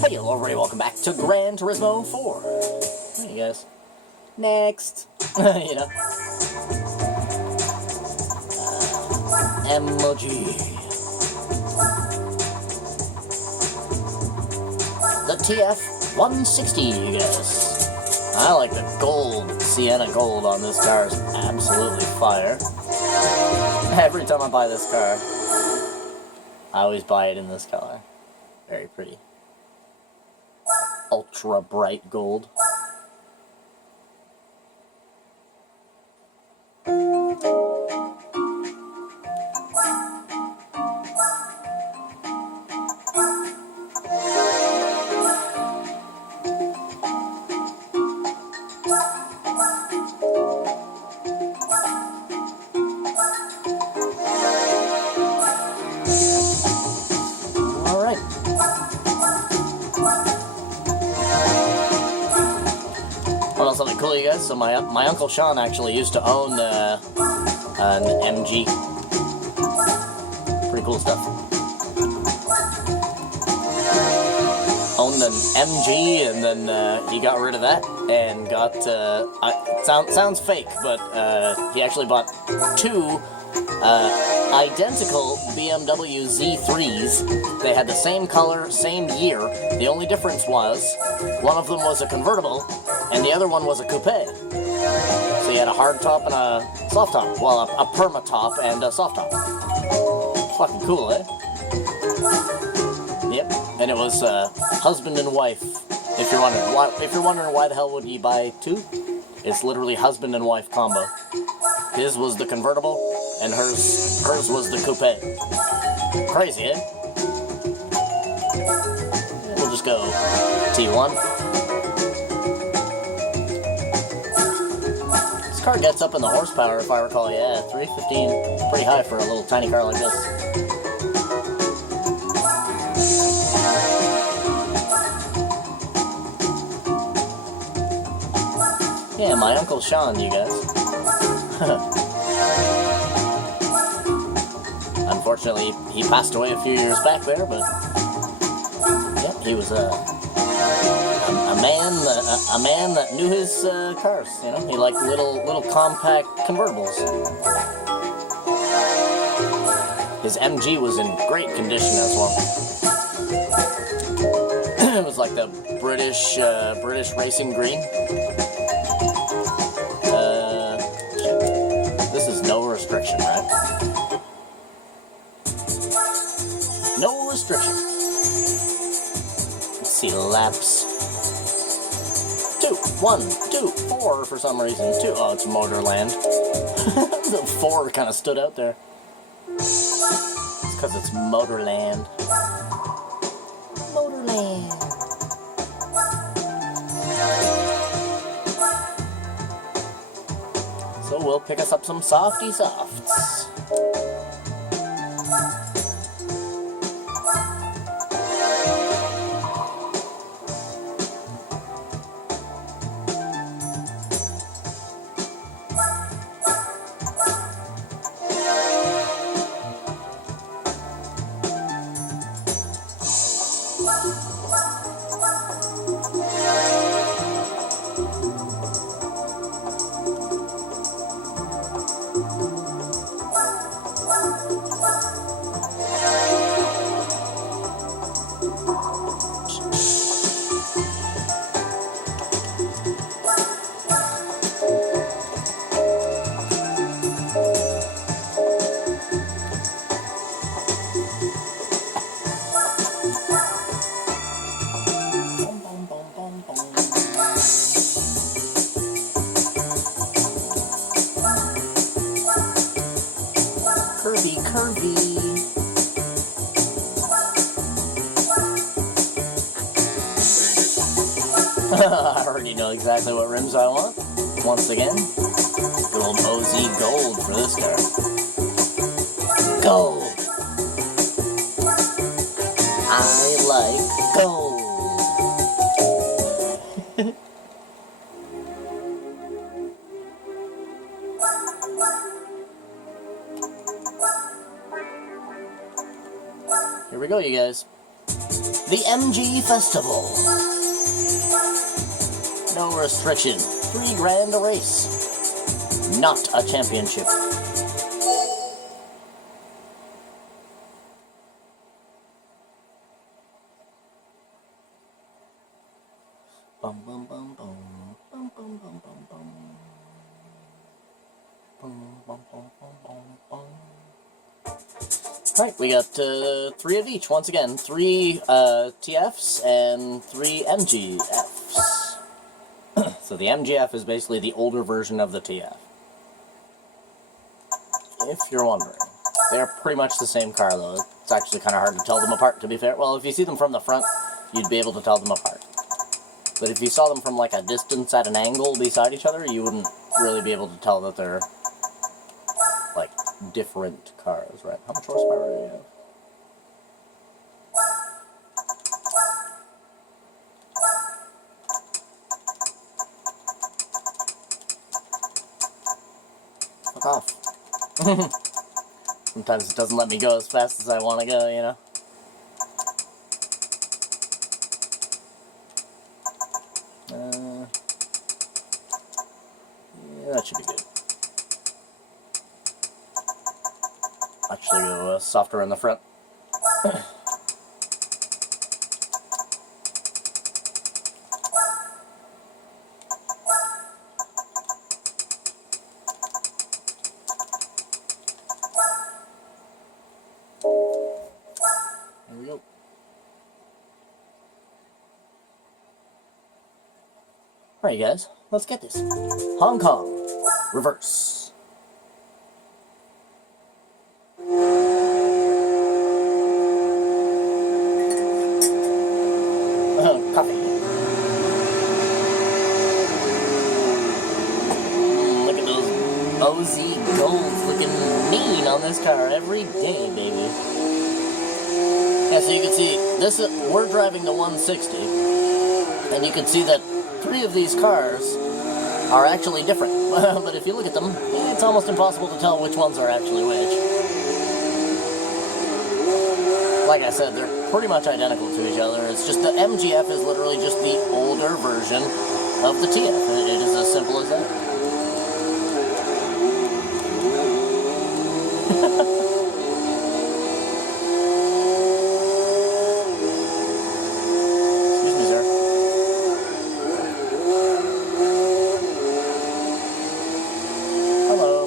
Hey, hello everybody, welcome back to Gran Turismo 4. Hey guys. Next. You know. Emoji. The TF-160, you guys. I like the gold, sienna gold on this car is absolutely fire. Every time I buy this car, I always buy it in this color. Very pretty. Ultra bright gold. Well, something cool, you guys. So my Uncle Sean actually used to own an MG. Pretty cool stuff. Owned an MG, and then he got rid of that and got sounds fake, but he actually bought two identical BMW Z3s. They had the same color, same year. The only difference was one of them was a convertible and the other one was a coupe. So you had a hard top and a soft top. Well, a perma top and a soft top. Fucking cool, eh? Yep. And it was husband and wife. If you're wondering why the hell would he buy two, it's literally husband and wife combo. His was the convertible, and hers was the coupe. Crazy, eh? We'll just go T1. This car gets up in the horsepower, if I recall. Yeah, 315, pretty high for a little tiny car like this. Yeah, my Uncle Sean, you guys. Unfortunately, he passed away a few years back there, but yeah, he was a man that knew his cars. You know, he liked little compact convertibles. His MG was in great condition as well. It was like the British racing green. This is no restriction, right? No restriction. Let's see, laps. 2, 1, 2, 4 for some reason. 2. Oh, it's Motorland. The 4 kind of stood out there. It's because it's Motorland. Motorland. So we'll pick us up some softy softs. Curvy. I already know exactly what rims I want. Once again, good old OZ gold for this car. Gold. I like gold. Here we go, you guys. The MG Festival. No restriction. $3,000 a race. Not a championship. Bum bum bum bum. Bum bum bum bum bum. Bum bum bum bum bum bum. Right, we got 3 of each, once again. 3 TFs and 3 MGFs. So the MGF is basically the older version of the TF. If you're wondering. They're pretty much the same car, though. It's actually kind of hard to tell them apart, to be fair. Well, if you see them from the front, you'd be able to tell them apart. But if you saw them from, like, a distance at an angle beside each other, you wouldn't really be able to tell that they're, like, different cars, right? How much horsepower do you have? Fuck off. Sometimes it doesn't let me go as fast as I want to go, you know? Yeah, that should be good. Actually go softer in the front. There we go. Alright guys, let's get this. Hong Kong. Reverse. Coffee. Look at those OZ golds looking mean on this car every day, baby. Yeah, so you can see, we're driving the 160, and you can see that 3 of these cars are actually different. But if you look at them, it's almost impossible to tell which ones are actually which. Like I said, they're pretty much identical to each other. It's just the MGF is literally just the older version of the TF. It is as simple as that. Excuse me, sir. Hello.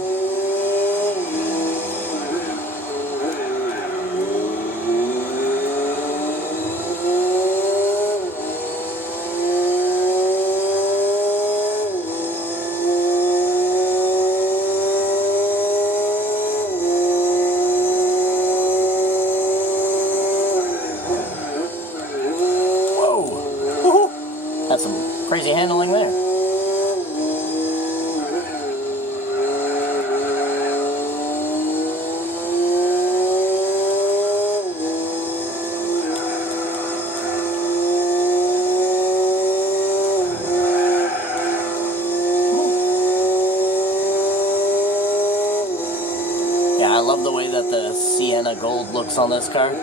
That's some crazy handling there. Yeah, I love the way that the Sienna Gold looks on this car.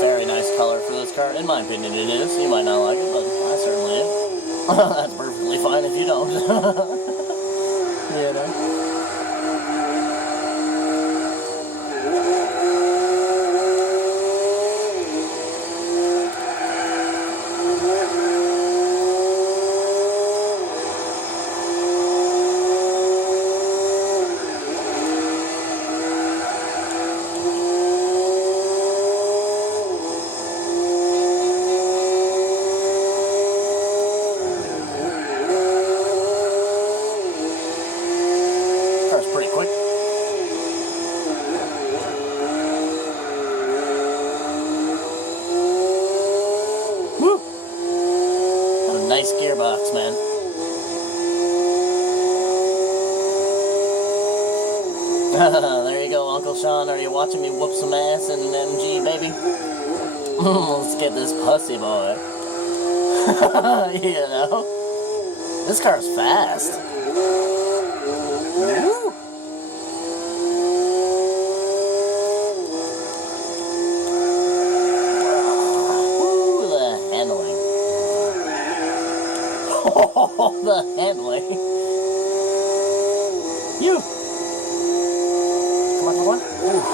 Very nice color for this car. In my opinion, it is. You might not like it, but I certainly do. That's perfectly fine if you don't. You know? Pretty quick. Woo! What a nice gearbox, man. There you go, Uncle Sean. Are you watching me whoop some ass in an MG, baby? Let's get this pussy boy. You know? This car's fast. Woo! the handling. You! Come on. Ooh.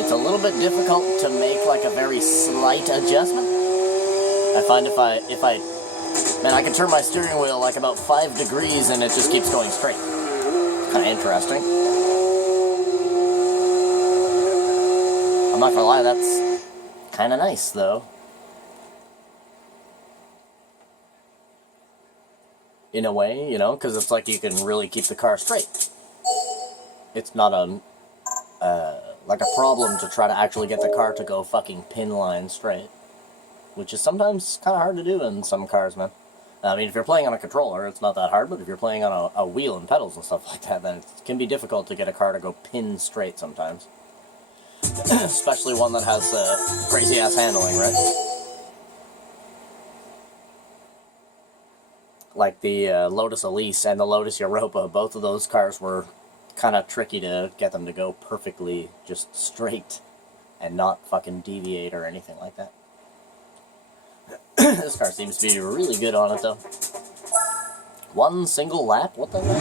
It's a little bit difficult to make like a very slight adjustment. I find if I man, I can turn my steering wheel like about 5 degrees and it just keeps going straight. Kind of interesting. I'm not gonna lie, that's kind of nice though. In a way, you know, because it's like you can really keep the car straight. It's not like a problem to try to actually get the car to go fucking pin line straight. Which is sometimes kind of hard to do in some cars, man. I mean, if you're playing on a controller, it's not that hard, but if you're playing on a wheel and pedals and stuff like that, then it can be difficult to get a car to go pin straight sometimes. Especially one that has crazy-ass handling, right? Like the Lotus Elise and the Lotus Europa, both of those cars were kind of tricky to get them to go perfectly just straight and not fucking deviate or anything like that. This car seems to be really good on it, though. One single lap? What the heck?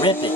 Rip it.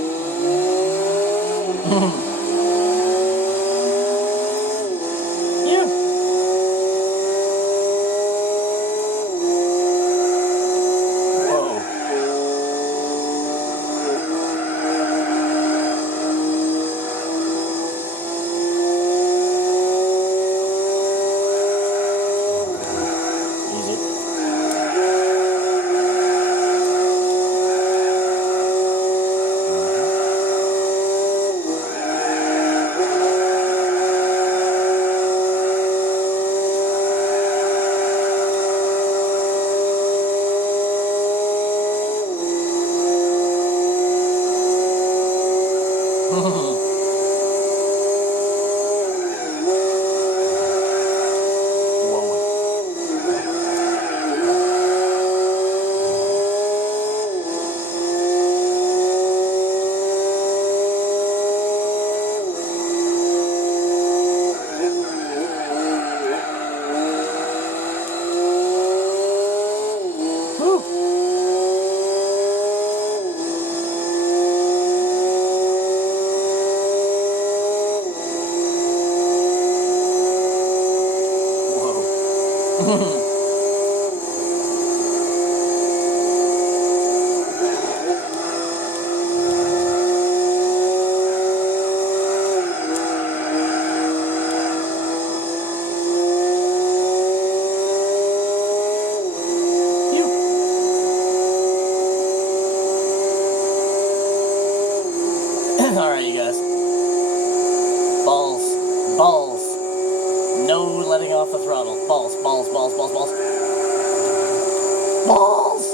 Alright, you guys. Balls. Balls. No letting off the throttle. Balls, balls, balls, balls, balls. Balls!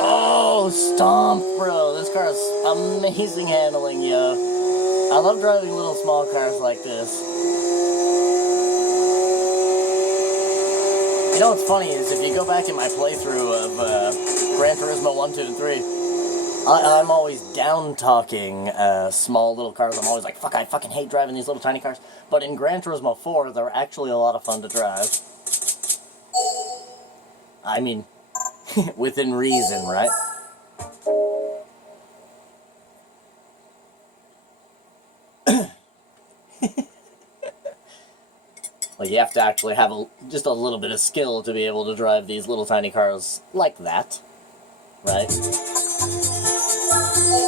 Oh, stomp, bro. This car is amazing handling, yo. I love driving little small cars like this. You know what's funny is if you go back in my playthrough of Gran Turismo 1, 2, and 3, I'm always down-talking small little cars. I'm always like, fuck, I fucking hate driving these little tiny cars. But in Gran Turismo 4, they're actually a lot of fun to drive. I mean, within reason, right? Like, you have to actually have just a little bit of skill to be able to drive these little tiny cars like that, right?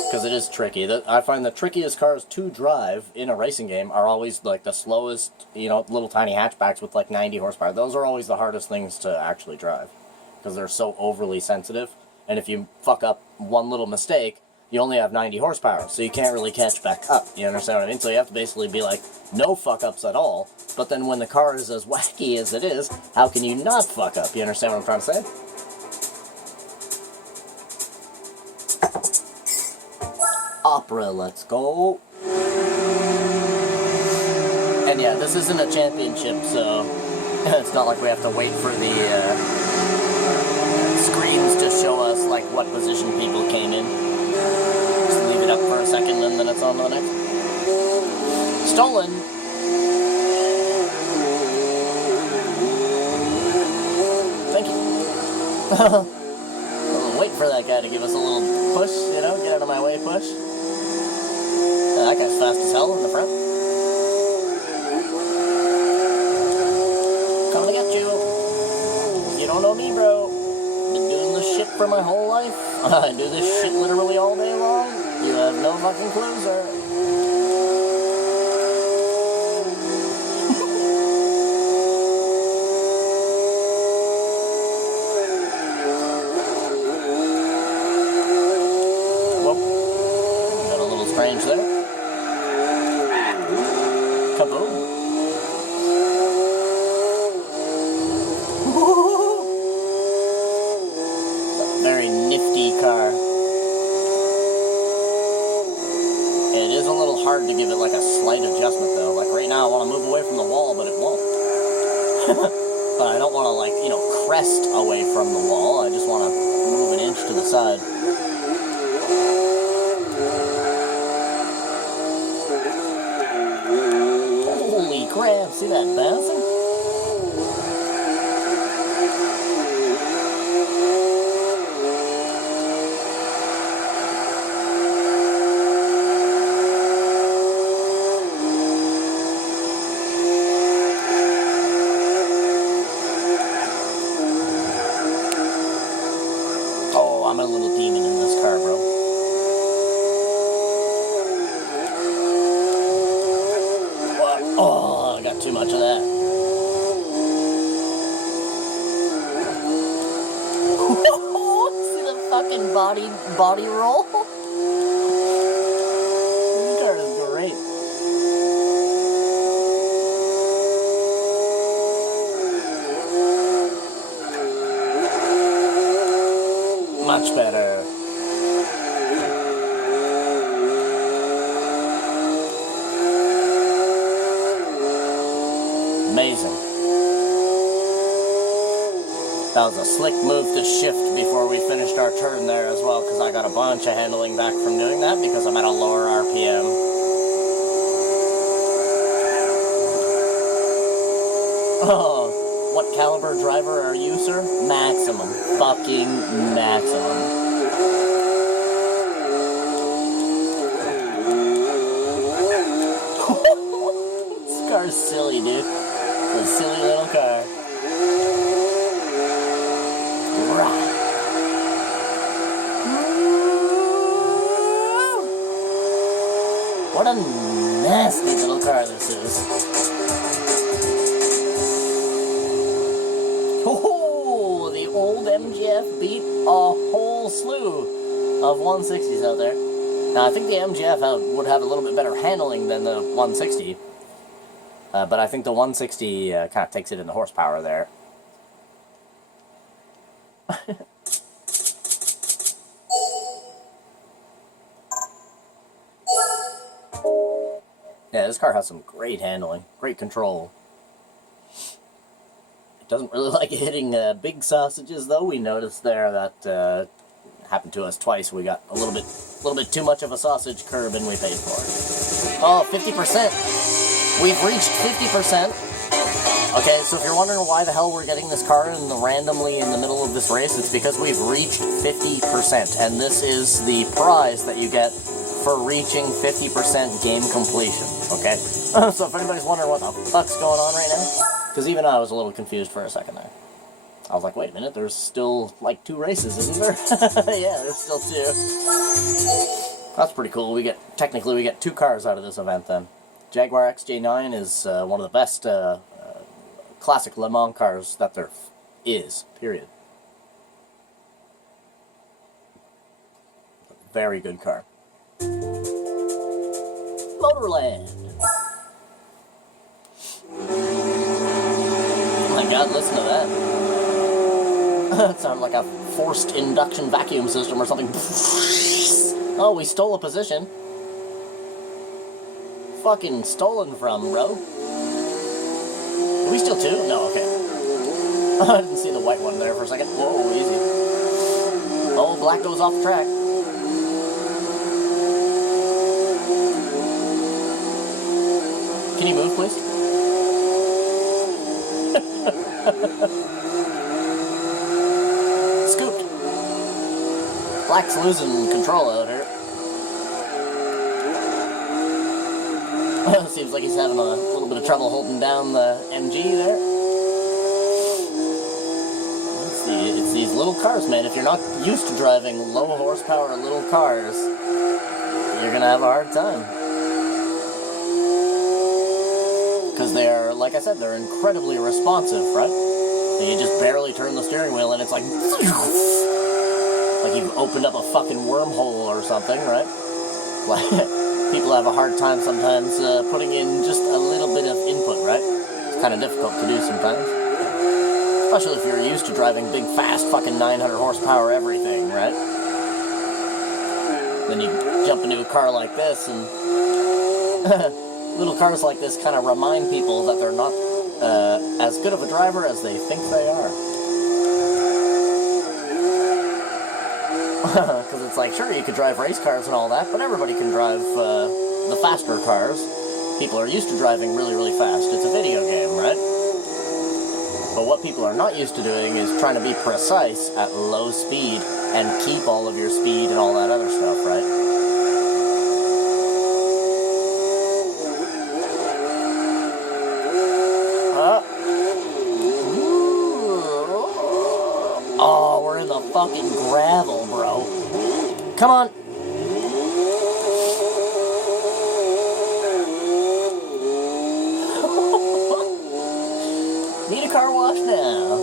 Because it is tricky. I find the trickiest cars to drive in a racing game are always, like, the slowest, you know, little tiny hatchbacks with, like, 90 horsepower. Those are always the hardest things to actually drive, because they're so overly sensitive, and if you fuck up one little mistake, you only have 90 horsepower, so you can't really catch back up, you understand what I mean? So you have to basically be like, no fuck-ups at all, but then when the car is as wacky as it is, how can you not fuck up? You understand what I'm trying to say? Opera, let's go. And yeah, this isn't a championship, so it's not like we have to wait for the screens to show us like what position people came in. Just leave it up for a second and then it's on to the next. Stolen. Thank you. Wait for that guy to give us a little push, you know, get out of my way push. That guy's fast as hell in the front. Coming to get you. You don't know me, bro. Been doing this shit for my whole life. I do this shit literally all day long. You have no fucking clue, sir. Strange there. Kaboom. Very nifty car. It is a little hard to give it like a slight adjustment though. Like right now I want to move away from the wall, but it won't. But I don't want to like, you know, crest away from the wall. I just want to move an inch to the side. Gran, see that bouncing? Oh, I'm a little demon in this car, bro. Oh, I got too much of that. See the fucking body roll? This car is great. Much better. Amazing. That was a slick move to shift before we finished our turn there as well, because I got a bunch of handling back from doing that because I'm at a lower RPM. Oh, what caliber driver are you, sir? Maximum. Fucking maximum. This car's silly, dude. It's a silly little car. What a nasty little car this is. Oh, the old MGF beat a whole slew of 160s out there. Now, I think the MGF would have a little bit better handling than the 160. But I think the 160 kind of takes it in the horsepower there. Yeah, this car has some great handling, great control. It doesn't really like hitting big sausages, though. We noticed there that happened to us twice. We got a little bit too much of a sausage curb, and we paid for it. Oh, 50%. We've reached 50%. Okay, so if you're wondering why the hell we're getting this car randomly in the middle of this race, it's because we've reached 50%, and this is the prize that you get for reaching 50% game completion, okay? So if anybody's wondering what the fuck's going on right now, because even I was a little confused for a second there. I was like, wait a minute, there's still like 2 races, isn't there? Yeah, there's still 2. That's pretty cool. Technically we get 2 cars out of this event then. Jaguar XJ9 is one of the best classic Le Mans cars that there is, period. Very good car. Motorland. Oh my god, listen to that. That sounded like a forced induction vacuum system or something. Oh, we stole a position. Fucking stolen from, bro. we steal two? No, okay. I didn't see the white one there for a second. Whoa, easy. Oh, black goes off the track. Can you move, please? Scooped. Black's losing control out here. Seems like he's having a little bit of trouble holding down the MG there. Let's see, it's these little cars, man. If you're not used to driving low horsepower little cars, you're gonna have a hard time. Because they're, like I said, they're incredibly responsive, right? So you just barely turn the steering wheel and it's like you've opened up a fucking wormhole or something, right? Like, people have a hard time sometimes putting in just a little bit of input, right? It's kind of difficult to do sometimes. Especially if you're used to driving big, fast, fucking 900 horsepower everything, right? Then you jump into a car like this and... little cars like this kind of remind people that they're not as good of a driver as they think they are. Because it's like, sure, you could drive race cars and all that, but everybody can drive the faster cars. People are used to driving really, really fast. It's a video game, right? But what people are not used to doing is trying to be precise at low speed and keep all of your speed and all that other stuff, right? Oh, we're in the fucking gravel, bro. Come on. Need a car wash now.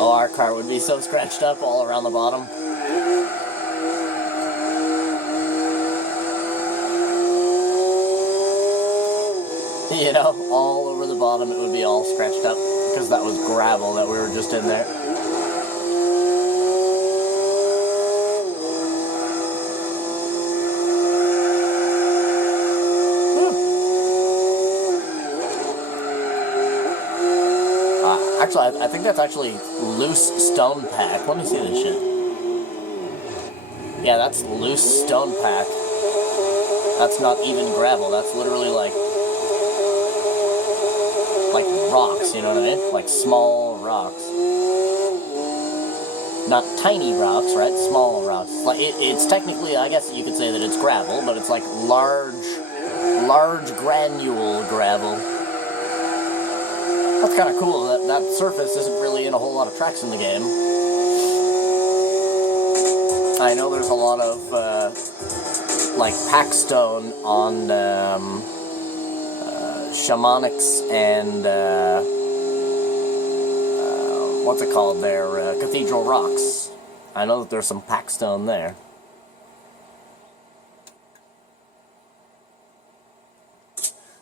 Oh, our car would be so scratched up all around the bottom. You know, all over the bottom it would be all scratched up. Because that was gravel that we were just in there. Actually, I think that's actually loose stone pack. Let me see this shit. Yeah, that's loose stone pack. That's not even gravel. That's literally like rocks, you know what I mean? Like small rocks. Not tiny rocks, right? Small rocks. Like it's technically, I guess you could say that it's gravel, but it's like large granule gravel. That's kind of cool. That surface isn't really in a whole lot of tracks in the game. I know there's a lot of like packstone on Shamanics and what's it called there? Cathedral Rocks. I know that there's some packstone there.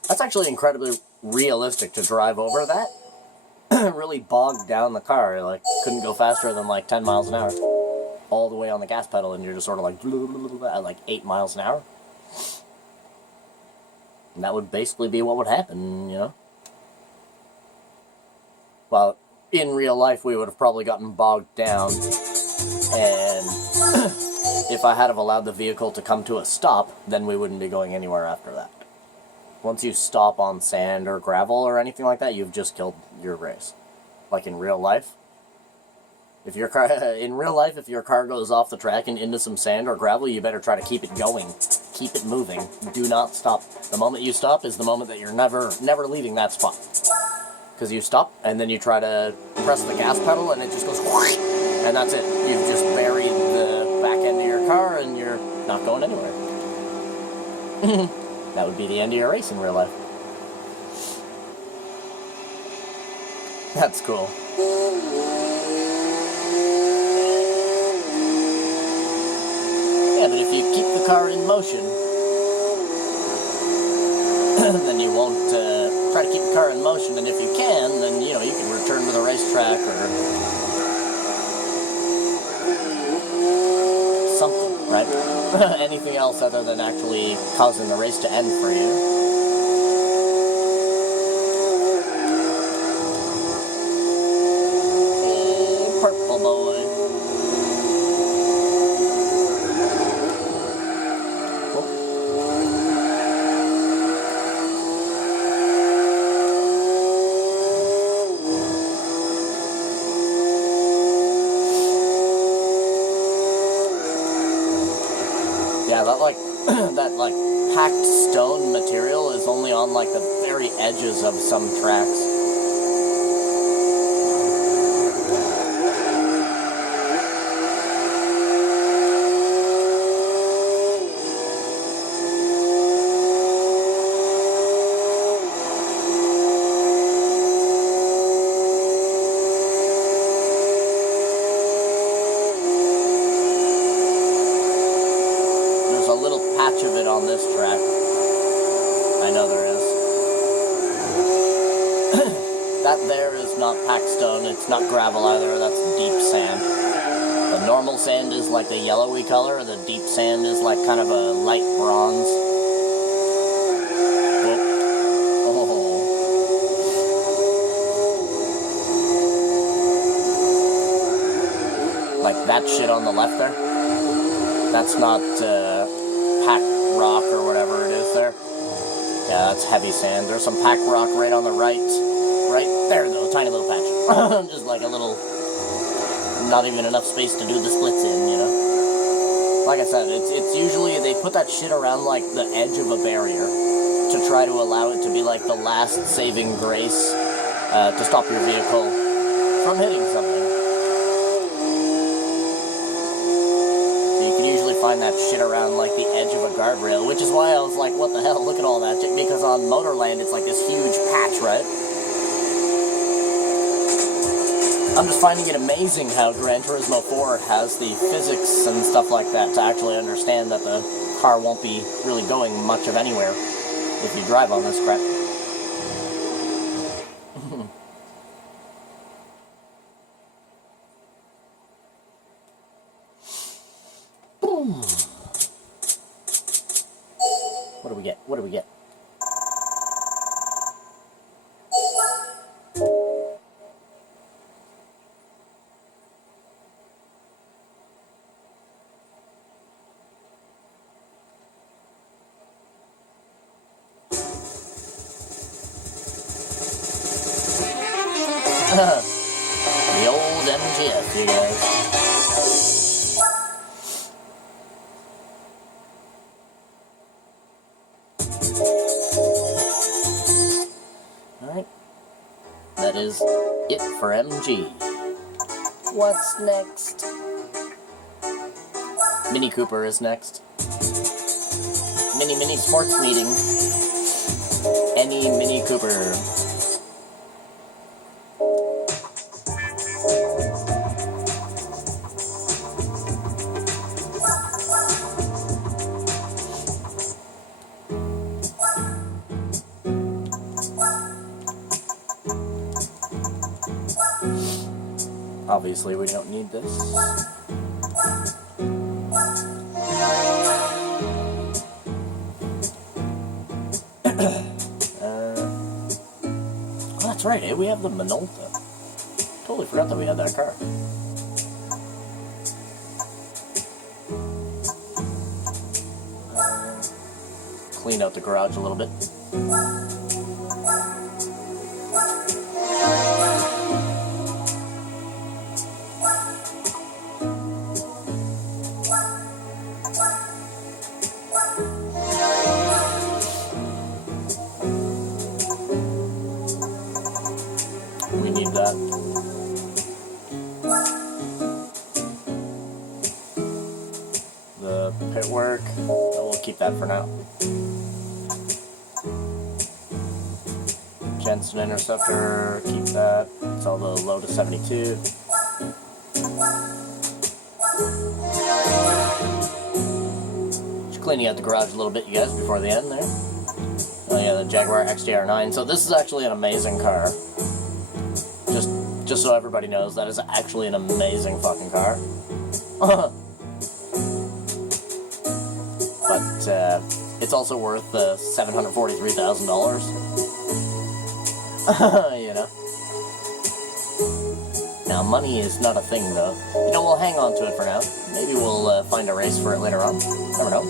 That's actually incredibly realistic to drive over that. Really bogged down the car. Like, couldn't go faster than like 10 miles an hour. All the way on the gas pedal, and you're just sort of like at like 8 miles an hour. And that would basically be what would happen, you know? Well, in real life, we would have probably gotten bogged down, and if I had have allowed the vehicle to come to a stop, then we wouldn't be going anywhere after that. Once you stop on sand or gravel or anything like that, you've just killed your race. Like in real life. If your car, in real life, if your car goes off the track and into some sand or gravel, you better try to keep it going. Keep it moving. Do not stop. The moment you stop is the moment that you're never leaving that spot. Because you stop, and then you try to press the gas pedal, and it just goes whoosh, and that's it. You've just buried the back end of your car, and you're not going anywhere. That would be the end of your race in real life. That's cool. Yeah, but if you keep the car in motion, then you won't try to keep the car in motion, and if you can, then, you know, you can return to the racetrack or something, right? Anything else other than actually causing the race to end for you. that, like, packed stone material is only on, like, the very edges of some tracks. Of it on this track. I know there is. That there is not packed stone, it's not gravel either, that's deep sand. The normal sand is like the yellowy color, the deep sand is like kind of a light bronze. Oh. Like that shit on the left there. That's not packed rock or whatever it is there. Yeah, that's heavy sand. There's some packed rock right on the right. Right there though, tiny little patch. Just like a little, not even enough space to do the splits in, you know. Like I said, it's usually, they put that shit around like the edge of a barrier to try to allow it to be like the last saving grace to stop your vehicle from hitting something. Find that shit around like the edge of a guardrail, which is why I was like, what the hell, look at all that shit, because on Motorland it's like this huge patch, right? I'm just finding it amazing how Gran Turismo 4 has the physics and stuff like that to actually understand that the car won't be really going much of anywhere if you drive on this crap. What do we get? What do we get? The old MGF, you guys. Alright, that is it for MG. What's next? Mini Cooper is next. Mini sports meeting. Any Mini Cooper. Obviously, we don't need this. Oh, that's right, eh? We have the Minolta. Totally forgot that we had that car. Clean out the garage a little bit. We need that. The pit work, we'll keep that for now. Jensen Interceptor, keep that. It's all the low to 72. Just cleaning out the garage a little bit, you guys, before the end there. Oh yeah, the Jaguar XJR9. So this is actually an amazing car. Just so everybody knows, that is actually an amazing fucking car. But it's also worth $743,000. You know. Now, money is not a thing, though. You know, we'll hang on to it for now. Maybe we'll find a race for it later on. Never know.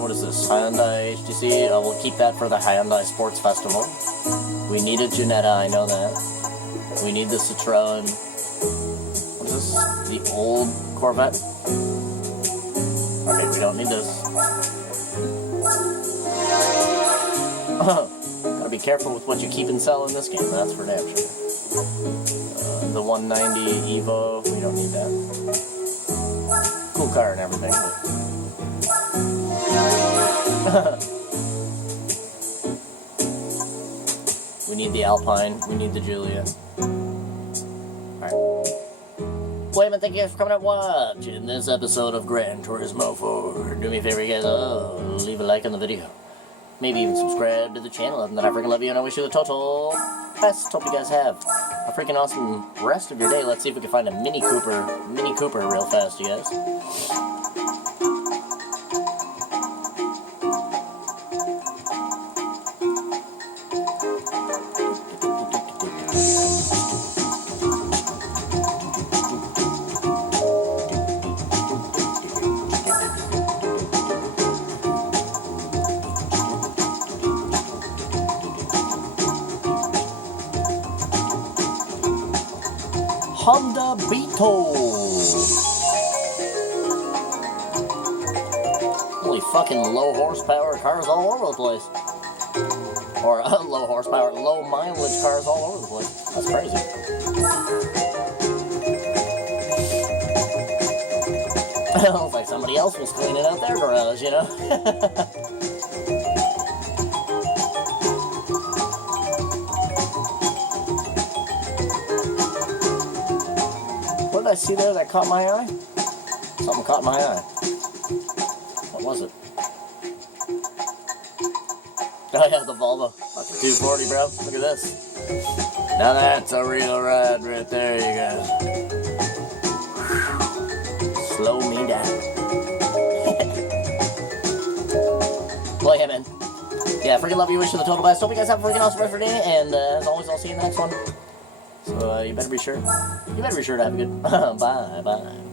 What is this? Hyundai HTC? We'll keep that for the Hyundai Sports Festival. We need a Ginetta, I know that. We need the Citroen. What is this? The old Corvette? Okay, we don't need this. Gotta be careful with what you keep and sell in this game, that's for damn sure. The 190 Evo, we don't need that. Cool car and everything, but... We need the Alpine, we need the Giulia. Alright. Wait, thank you guys for coming out watching this episode of Gran Turismo 4. Do me a favor, you guys, leave a like on the video. Maybe even subscribe to the channel, and then I freaking love you, and I wish you the total best. Hope you guys have a freaking awesome rest of your day. Let's see if we can find a Mini Cooper real fast, you guys. Honda Beetle. Holy fucking low horsepower cars all over the place. Or low horsepower, low mileage cars all over the place. That's crazy. It's like somebody else was cleaning out their garage, you know? What did I see there that caught my eye? Something caught my eye. What was it? Oh yeah, the Volvo. Fucking 240, bro. Look at this. Now that's a real ride right there, you guys. Slow me down. Well, yeah, man. Yeah, freaking love you. Wish you the total best. Hope you guys have a freaking awesome rest of your day. And as always, I'll see you in the next one. So you better be sure. You better be sure to have a good. Bye.